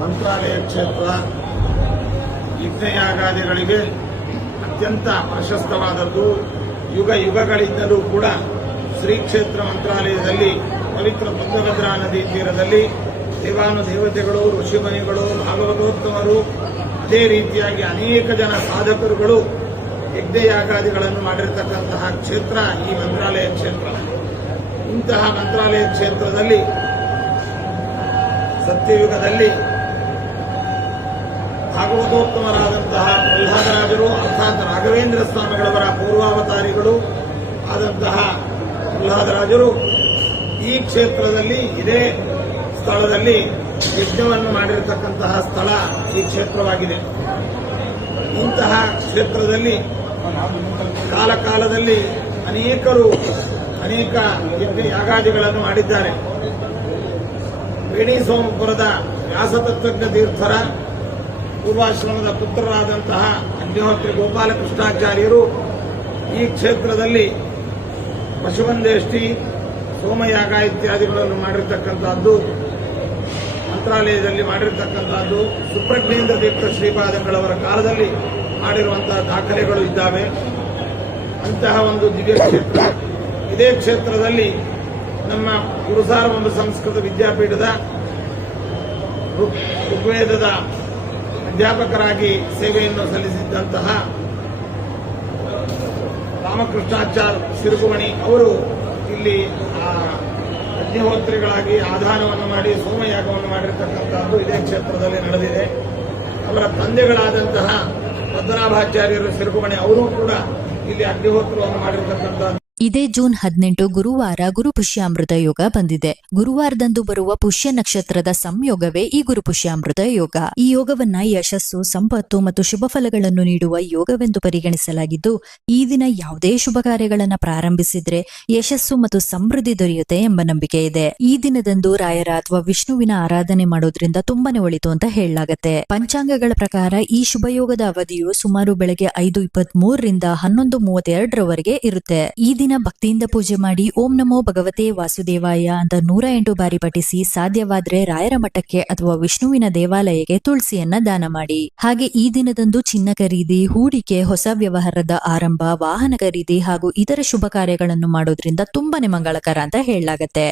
ಮಂತ್ರಾಲಯ ಕ್ಷೇತ್ರ ಯಜ್ಞಯಾಗಾದಿಗಳಿಗೆ ಅತ್ಯಂತ ಪ್ರಶಸ್ತವಾದದ್ದು. ಯುಗ ಯುಗಗಳಿಂದಲೂ ಕೂಡ ಶ್ರೀ ಕ್ಷೇತ್ರ ಮಂತ್ರಾಲಯದಲ್ಲಿ ಪವಿತ್ರ ತುಂಗಭದ್ರಾ ನದಿ ತೀರದಲ್ಲಿ ದೇವಾನುದೇವತೆಗಳು, ಋಷಿಮುನಿಗಳು, ಭಾಗವತೋತ್ತಮರು, ಅದೇ ರೀತಿಯಾಗಿ ಅನೇಕ ಜನ ಸಾಧಕರುಗಳು ಯಜ್ಞಯಾಗಾದಿಗಳನ್ನು ಮಾಡಿರತಕ್ಕಂತಹ ಕ್ಷೇತ್ರ ಈ ಮಂತ್ರಾಲಯ ಕ್ಷೇತ್ರ. ಇಂತಹ ಮಂತ್ರಾಲಯ ಕ್ಷೇತ್ರದಲ್ಲಿ ಸತ್ಯಯುಗದಲ್ಲಿ ಭಾಗವತೋತ್ತಮರಾದಂತಹ ಪ್ರಹ್ಲಾದರಾಜರು ಅರ್ಥಾತ್ ರಾಘವೇಂದ್ರ ಸ್ವಾಮಿಗಳವರ ಪೂರ್ವಾವತಾರಿಗಳು ಆದಂತಹ ಪ್ರಹ್ಲಾದರಾಜರು ಈ ಕ್ಷೇತ್ರದಲ್ಲಿ ಇದೇ ಸ್ಥಳದಲ್ಲಿ ಯಜ್ಞವನ್ನು ಮಾಡಿರತಕ್ಕಂತಹ ಸ್ಥಳ ಈ ಕ್ಷೇತ್ರವಾಗಿದೆ. ಇಂತಹ ಕ್ಷೇತ್ರದಲ್ಲಿ ಕಾಲಕಾಲದಲ್ಲಿ ಅನೇಕರು ಅನೇಕ ಯಜ್ಞ ಯಾಗಾದಿಗಳನ್ನು ಮಾಡಿದ್ದಾರೆ. ವೇಣಿ ಸೋಮಪುರದ ವ್ಯಾಸತತ್ವಜ್ಞ ತೀರ್ಥರ ಪೂರ್ವಾಶ್ರಮದ ಪುತ್ರರಾದಂತಹ ಅಗ್ನಿಹೋತ್ರಿ ಗೋಪಾಲಕೃಷ್ಣಾಚಾರ್ಯರು ಈ ಕ್ಷೇತ್ರದಲ್ಲಿ ಪಶುವಂದೇಷ್ಟಿ, ಸೋಮಯಾಗ ಇತ್ಯಾದಿಗಳನ್ನು ಮಾಡಿರ್ತಕ್ಕಂಥದ್ದು, ಮಂತ್ರಾಲಯದಲ್ಲಿ ಮಾಡಿರ್ತಕ್ಕಂಥದ್ದು ಸುಪ್ರಜ್ಞೇಂದ್ರ ತೀರ್ಥ ಶ್ರೀಪಾದಂಗಳವರ ಕಾಲದಲ್ಲಿ ಮಾಡಿರುವಂತಹ ದಾಖಲೆಗಳು ಇದ್ದಾವೆ. ಅಂತಹ ಒಂದು ದಿವ್ಯ ಕ್ಷೇತ್ರ. ಇದೇ ಕ್ಷೇತ್ರದಲ್ಲಿ ನಮ್ಮ ಗುರುಸಾರ್ವಜನಿಕ ಸಂಸ್ಕೃತ ವಿದ್ಯಾಪೀಠದ ಋಗ್ವೇದದ ಅಧ್ಯಾಪಕರಾಗಿ ಸೇವೆಯನ್ನು ಸಲ್ಲಿಸಿದ್ದಂತಹ ರಾಮಕೃಷ್ಣಾಚಾರ್ ಸಿರುಗುಮಣಿ ಅವರು ಇಲ್ಲಿ ಅಗ್ನಿಹೋತ್ರಿಗಳಾಗಿ ಆಧಾನವನ್ನು ಮಾಡಿ ಸೋಮಯಾಗವನ್ನು ಮಾಡಿರತಕ್ಕಂಥದ್ದು ಇದೇ ಕ್ಷೇತ್ರದಲ್ಲಿ ನಡೆದಿದೆ. ಅವರ ತಂದೆಗಳಾದಂತಹ ಪದ್ಮನಾಭಾಚಾರ್ಯರು ಸಿರುಗುಮಣಿ ಅವರು ಕೂಡ ಇಲ್ಲಿ ಅಗ್ನಿಹೋತ್ರವನ್ನು ಮಾಡಿರತಕ್ಕಂಥ. ಇದೇ ಜೂನ್ 18 ಗುರುವಾರ ಗುರು ಪುಷ್ಯಾಮೃತ ಯೋಗ ಬಂದಿದೆ. ಗುರುವಾರದಂದು ಬರುವ ಪುಷ್ಯ ನಕ್ಷತ್ರದ ಸಂಯೋಗವೇ ಈ ಗುರು ಪುಷ್ಯಾಮೃತ ಯೋಗ. ಈ ಯೋಗವನ್ನ ಯಶಸ್ಸು, ಸಂಪತ್ತು ಮತ್ತು ಶುಭ ಫಲಗಳನ್ನು ನೀಡುವ ಯೋಗವೆಂದು ಪರಿಗಣಿಸಲಾಗಿದ್ದು, ಈ ದಿನ ಯಾವುದೇ ಶುಭ ಕಾರ್ಯಗಳನ್ನ ಪ್ರಾರಂಭಿಸಿದ್ರೆ ಯಶಸ್ಸು ಮತ್ತು ಸಮೃದ್ಧಿ ದೊರೆಯುತ್ತೆ ಎಂಬ ನಂಬಿಕೆ ಇದೆ. ಈ ದಿನದಂದು ರಾಯರ ಅಥವಾ ವಿಷ್ಣುವಿನ ಆರಾಧನೆ ಮಾಡೋದ್ರಿಂದ ತುಂಬಾನೇ ಒಳಿತು ಅಂತ ಹೇಳಲಾಗತ್ತೆ. ಪಂಚಾಂಗಗಳ ಪ್ರಕಾರ ಈ ಶುಭ ಯೋಗದ ಅವಧಿಯು ಸುಮಾರು ಬೆಳಗ್ಗೆ 5:23 ರಿಂದ 11:32 ರವರೆಗೆ ಇರುತ್ತೆ. ಈ ದಿನ ಭಕ್ತಿಯಿಂದ ಪೂಜೆ ಮಾಡಿ ಓಂ ನಮೋ ಭಗವತೆ ವಾಸುದೇವಾಯ ಅಂತ 108 ಬಾರಿ ಪಠಿಸಿ, ಸಾಧ್ಯವಾದ್ರೆ ರಾಯರ ಮಠಕ್ಕೆ ಅಥವಾ ವಿಷ್ಣುವಿನ ದೇವಾಲಯಕ್ಕೆ ತುಳಸಿಯನ್ನ ದಾನ ಮಾಡಿ. ಹಾಗೆ ಈ ದಿನದಂದು ಚಿನ್ನ ಖರೀದಿ, ಹೂಡಿಕೆ, ಹೊಸ ವ್ಯವಹಾರದ ಆರಂಭ, ವಾಹನ ಖರೀದಿ ಹಾಗೂ ಇತರ ಶುಭ ಕಾರ್ಯಗಳನ್ನು ಮಾಡೋದ್ರಿಂದ ತುಂಬಾನೇ ಮಂಗಳಕರ ಅಂತ ಹೇಳಲಾಗತ್ತೆ.